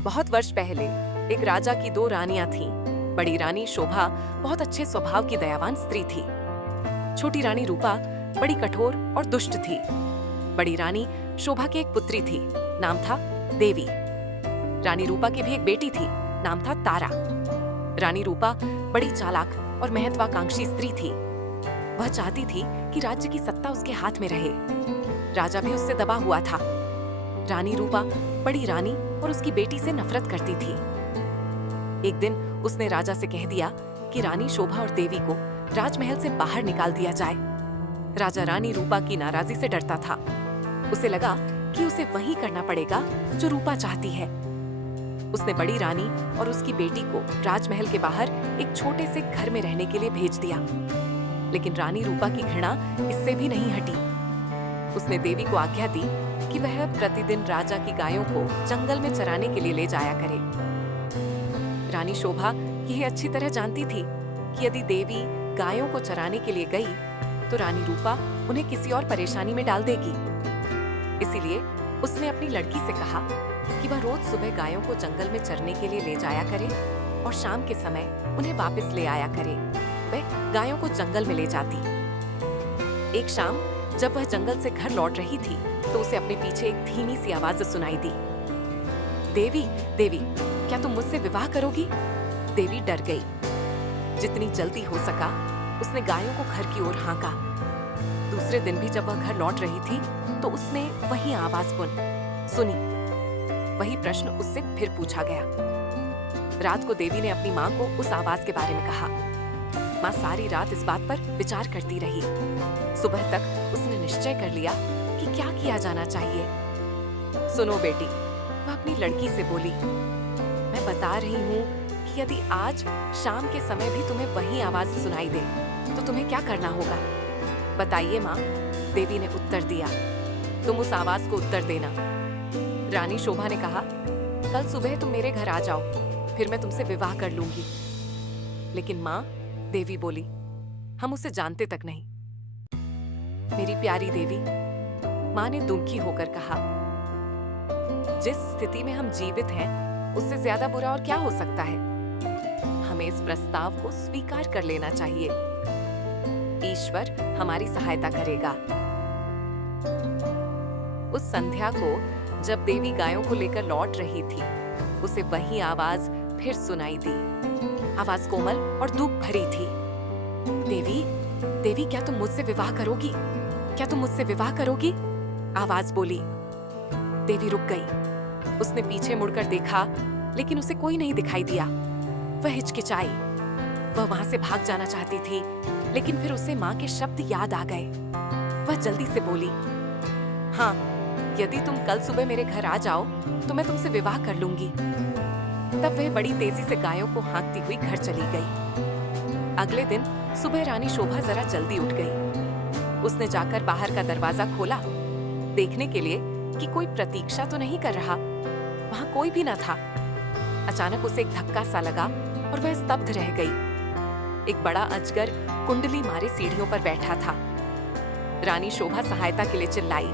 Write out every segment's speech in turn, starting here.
बहुत वर्ष पहले एक राजा की दो रानियां थीं। बड़ी रानी शोभा बहुत अच्छे स्वभाव की दयावान स्त्री थी। छोटी रानी रूपा बड़ी कठोर और दुष्ट थी। बड़ी रानी शोभा की एक पुत्री थी, नाम था देवी। रानी रूपा की भी एक बेटी थी, नाम था तारा। रानी रूपा बड़ी चालाक और महत्वाकांक्षी स्त्री थी। वह चाहती थी कि राज्य की सत्ता उसके हाथ में रहे। राजा भी उससे दबा हुआ था। रानी रूपा बड़ी रानी और उसकी बेटी से नफरत करती थी। एक दिन उसने राजा से कह दिया कि रानी शोभा और देवी को राजमहल से बाहर निकाल दिया जाए। राजा रानी रूपा की नाराजी से डरता था। उसे लगा कि उसे वही करना पड़ेगा जो रूपा चाहती है। उसने बड़ी रानी और उसकी बेटी को राजमहल के बाहर एक छोटे से घर में रहने के लिए भेज दिया। लेकिन रानी रूपा की घृणा इससे भी नहीं हटी। उसने देवी को आज्ञा दी कि वह प्रतिदिन राजा की गायों को जंगल में चराने के लिए ले जाया करे। रानी शोभा यह अच्छी तरह जानती थी कि यदि देवी गायों को चराने के लिए गई तो रानी रूपा उन्हें किसी और परेशानी में डाल देगी। इसीलिए उसने अपनी लड़की से कहा कि वह रोज सुबह गायों को जंगल में चरने के लिए ले जाया करे और शाम के समय उन्हें वापस ले आया करे। वह गायों को जंगल में ले जाती। एक शाम जब वह जंगल से घर लौट रही थी तो उसे अपने पीछे एक धीमी सी आवाज सुनाई दी, देवी देवी, क्या तुम मुझसे विवाह करोगी? देवी डर गई। जितनी जल्दी हो सका उसने गायों को घर की ओर हाँका। दूसरे दिन भी जब वह घर लौट रही थी तो उसने वही आवाज सुनी। वही प्रश्न उससे फिर पूछा गया। रात को देवी ने अपनी माँ को उस आवाज के बारे में कहा। माँ सारी रात इस बात पर विचार करती रही। सुबह तक उसने निश्चय कर लिया कि क्या किया जाना चाहिए। सुनो बेटी, वह अपनी लड़की से बोली, मैं बता रही हूँ कि यदि आज शाम के समय भी तुम्हें वही आवाज सुनाई दे तो तुम्हें क्या करना होगा? बताइए माँ, देवी ने उत्तर दिया। तुम उस आवाज को उत्तर देना। रानी शोभा ने कहा, कल सुबह तुम मेरे घर आ जाओ, फिर मैं तुमसे विवाह कर लूंगी। लेकिन माँ, देवी बोली, हम उसे जानते तक नहीं। मेरी प्यारी देवी, माँ ने दुखी होकर कहा, जिस स्थिति में हम जीवित हैं उससे ज्यादा बुरा और क्या हो सकता है? हमें इस प्रस्ताव को स्वीकार कर लेना चाहिए। ईश्वर हमारी सहायता करेगा। उस संध्या को जब देवी गायों को लेकर लौट रही थी उसे वही आवाज फिर सुनाई दी। आवाज कोमल और दुख भरी थी। देवी देवी, क्या तुम मुझसे विवाह करोगी? क्या तुम मुझसे विवाह करोगी? आवाज बोली। देवी रुक गई। उसने पीछे मुड़कर देखा लेकिन उसे कोई नहीं दिखाई दिया। वह हिचकिचाई। वह वहां से भाग जाना चाहती थी लेकिन फिर उसे माँ के शब्द याद आ गए। वह जल्दी से बोली, हाँ, यदि तुम कल सुबह मेरे घर आ जाओ तो मैं तुमसे विवाह कर लूंगी। तब वह बड़ी तेजी से गायों को हाँकती हुई घर चली गई। अगले दिन सुबह रानी शोभा जरा जल्दी उठ गई। उसने जाकर बाहर का दरवाजा खोला, देखने के लिए कि कोई प्रतीक्षा तो नहीं कर रहा। वहां कोई भी न था। अचानक उसे एक धक्का सा लगा और वह स्तब्ध रह गई। एक बड़ा अजगर कुंडली मारे सीढ़ियों पर बैठा था। रानी शोभा सहायता के लिए चिल्लाई।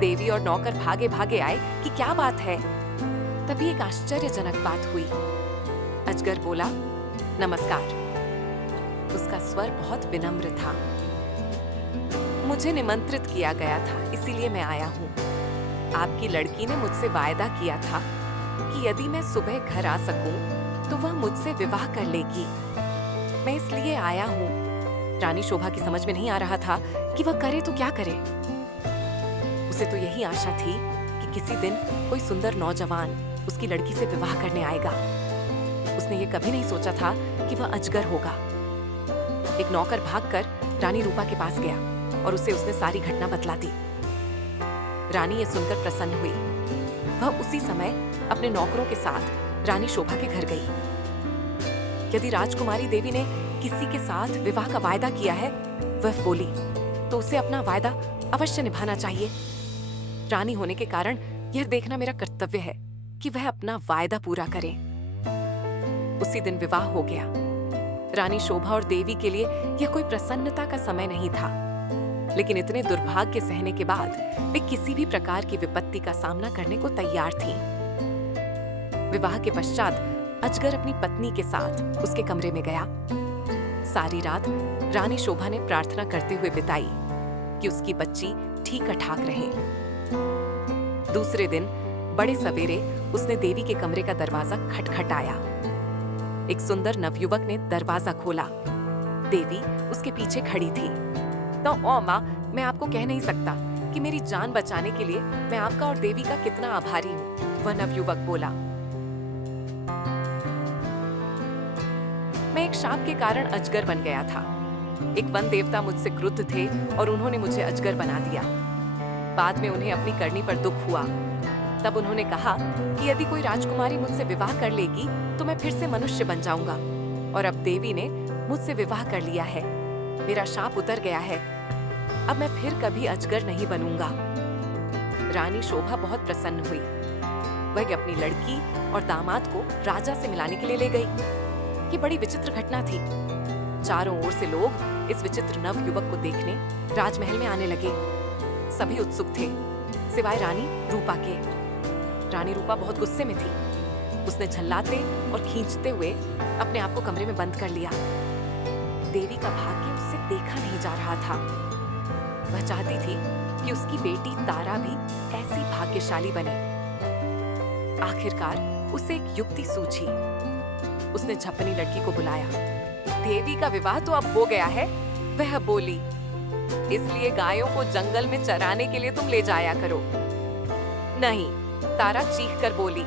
देवी और नौकर भागे भागे आए कि क्या बात है। तभी एक आश्चर्यजनक बात हुई। अजगर बोला, नमस्कार। उसका स्वर बहुत विनम्र था। मुझे निमंत्रित किया गया था, इसीलिए मैं आया हूँ। आपकी लड़की ने मुझसे वायदा किया था कि यदि मैं सुबह घर आ सकूं तो वह मुझसे विवाह कर लेगी। मैं इसलिए आया हूँ। रानी शोभा की समझ में नहीं आ रहा था कि वह करे तो क्या करे। उसे तो यही आशा थी कि किसी दिन कोई सुंदर नौजवान उसकी लड़की से विवाह करने आएगा। उसने ये कभी नहीं सोचा था कि वह अजगर होगा। एक नौकर भागकर रानी रूपा के पास गया और उसने सारी घटना बतला दी। रानी ये सुनकर प्रसन्न हुई। वह उसी समय अपने नौकरों के साथ रानी शोभा के घर गई। यदि राजकुमारी देवी ने किसी के साथ विवाह का वायदा किया है, वह बोली, तो उसे अपना वायदा अवश्य निभाना चाहिए। रानी होने के कारण यह देखना मेरा कर्तव्य है कि वह अपना वायदा पूरा करे। उसी दिन विवाह हो गया। रानी शोभा और देवी के लिए यह कोई प्रसन्नता का समय नहीं था, लेकिन इतने दुर्भाग्य सहने के बाद वे किसी भी प्रकार की विपत्ति का सामना करने को तैयार थीं। विवाह के पश्चात अजगर अपनी पत्नी के साथ उसके कमरे में गया। सारी रात रानी शोभा ने प्रार्थना करते हुए बिताई कि उसकी बच्ची ठीक ठाक रहे। दूसरे दिन बड़े सवेरे उसने देवी के कमरे का दरवाजा खटखटाया। एक सुंदर नवयुवक ने दरवाजा खोला। देवी उसके पीछे खड़ी थी। तो ओ माँ, मैं आपको कह नहीं सकता कि मेरी जान बचाने के लिए मैं आपका और देवी का कितना आभारी हूँ, वह नवयुवक बोला। मैं एक शाप के कारण अजगर बन गया था। एक वन देवता मुझसे क्रुद्ध थे और उन्होंने मुझे अजगर बना दिया। बाद में उन्हें अपनी करनी पर दुख हुआ। तब उन्होंने कहा कि यदि कोई राजकुमारी मुझसे विवाह कर लेगी तो मैं फिर से मनुष्य बन जाऊंगा। और अब देवी ने मुझसे विवाह कर लिया है। मेरा शाप उतर गया है। अब मैं फिर कभी अजगर नहीं बनूंगा। रानी शोभा बहुत प्रसन्न हुई। वह अपनी लड़की और दामाद को राजा से मिलाने के लिए ले गई। ये बड़ी विचित्र घटना थी। चारों ओर से लोग इस विचित्र नव युवक को देखने राजमहल में आने लगे। सभी उत्सुक थे सिवाय रानी रूपा के। रानी रूपा बहुत गुस्से में थी। उसने झल्लाते और खींचते हुए अपने आप को कमरे में बंद कर लिया। देवी का भाग्य उससे देखा नहीं जा रहा था। वह चाहती थी कि उसकी बेटी तारा भी ऐसी भाग्यशाली बने। आखिरकार उसे एक युक्ति सूझी। उसने झपनी लड़की को बुलाया। देवी का विवाह तो अब हो गया है, वह बोली, इसलिए गायों को जंगल में चराने के लिए तुम ले जाया करो। नहीं, तारा चीख कर बोली,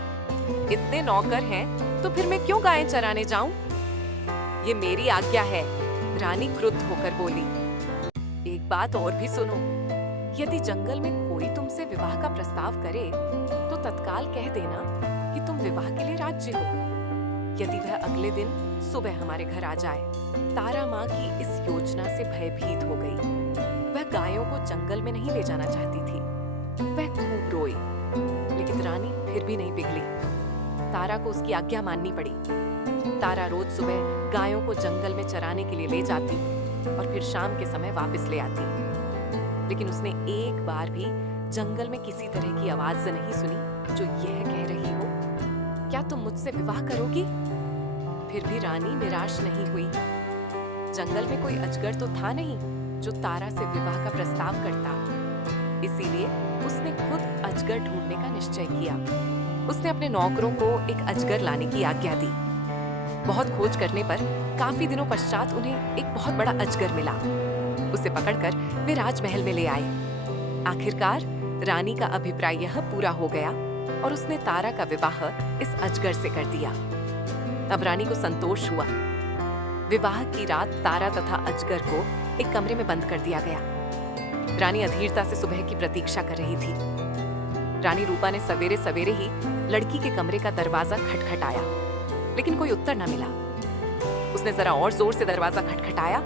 इतने नौकर हैं तो फिर मैं क्यों गायें चराने जाऊं? ये मेरी आज्ञा है। रानी क्रुद्ध होकर बोली, एक बात और भी सुनो। यदि जंगल में कोई तुमसे विवाह का प्रस्ताव करे तो तत्काल कह देना कि तुम विवाह के लिए राज्य हो। यदि वह अगले दिन सुबह हमारे घर आ जाए। तारा माँ की इस योजना से भयभीत हो गई। वह गायों को जंगल में नहीं ले जाना चाहती थी। वह खूब रोई, लेकिन रानी फिर भी नहीं पिघली। तारा को उसकी आज्ञा माननी पड़ी। तारा रोज सुबह गायों को जंगल में चराने के लिए ले जाती और फिर शाम के समय वापस ले आती। लेकिन उसने एक बार भी जंगल में किसी तरह की आवाज नहीं सुनी जो यह कह रही हो, क्या तुम मुझसे विवाह करोगी? फिर भी रानी निराश नहीं हुई। जंगल में कोई अजगर तो था नहीं जो तारा से विवाह का प्रस्ताव करता। इसीलिए उसने खुद अजगर ढूंढने का निश्चय किया। उसने अपने नौकरों को एक अजगर लाने की आज्ञा दी। बहुत खोज करने पर काफी दिनों पश्चात उन्हें एक बहुत बड़ा अजगर मिला। उसे पकड़कर वे राजमहल में ले आए। आखिरकार रानी का अभिप्राय यह पूरा हो गया और उसने तारा का विवाह इस अजगर से कर दिया। अब रानी को संतोष हुआ। विवाह की रात तारा तथा अजगर को एक कमरे में बंद कर दिया गया। रानी अधीरता से सुबह की प्रतीक्षा कर रही थी। रानी रूपा ने सवेरे सवेरे ही लड़की के कमरे का दरवाजा खटखटाया, लेकिन कोई उत्तर न मिला। उसने जरा और जोर से दरवाजा खटखटाया,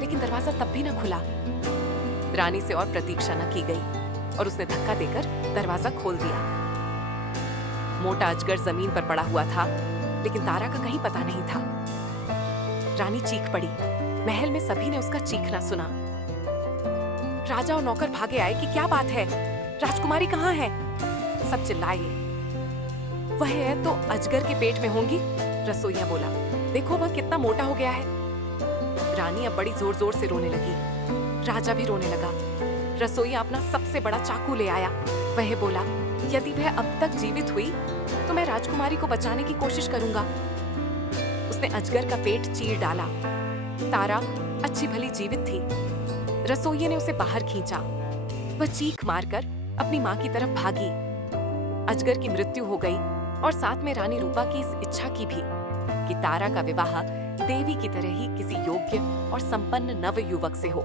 लेकिन दरवाजा तब भी न खुला। रानी से और प्रतीक्षा न की गई और उसने धक्का देकर दरवाजा खोल दिया। मोटा अजगर जमीन पर पड़ा हुआ था, लेकिन तारा का कहीं पता नहीं था। रानी चीख पड़ी। महल में सभी ने उसका चीखना सुना। राजा और नौकर भागे आए कि क्या बात है, राजकुमारी कहाँ है? सब चिल्लाए, वह है तो अजगर के पेट में होंगी। रसोइया बोला, देखो वह कितना मोटा हो गया है। रानी अब बड़ी जोर जोर से रोने लगी। राजा भी रोने लगा। रसोइया अपना सबसे बड़ा चाकू ले आया। वह बोला, यदि वह अब तक जीवित हुई तो मैं राजकुमारी को बचाने की कोशिश करूंगा। उसने अजगर का पेट चीर डाला। तारा अच्छी भली जीवित थी। रसोइये ने उसे बाहर खींचा। वह चीख मारकर अपनी माँ की तरफ भागी। अजगर की मृत्यु हो गई और साथ में रानी रूपा की इस इच्छा की भी कि तारा का विवाह देवी की तरह ही किसी योग्य और संपन्न नव युवक से हो।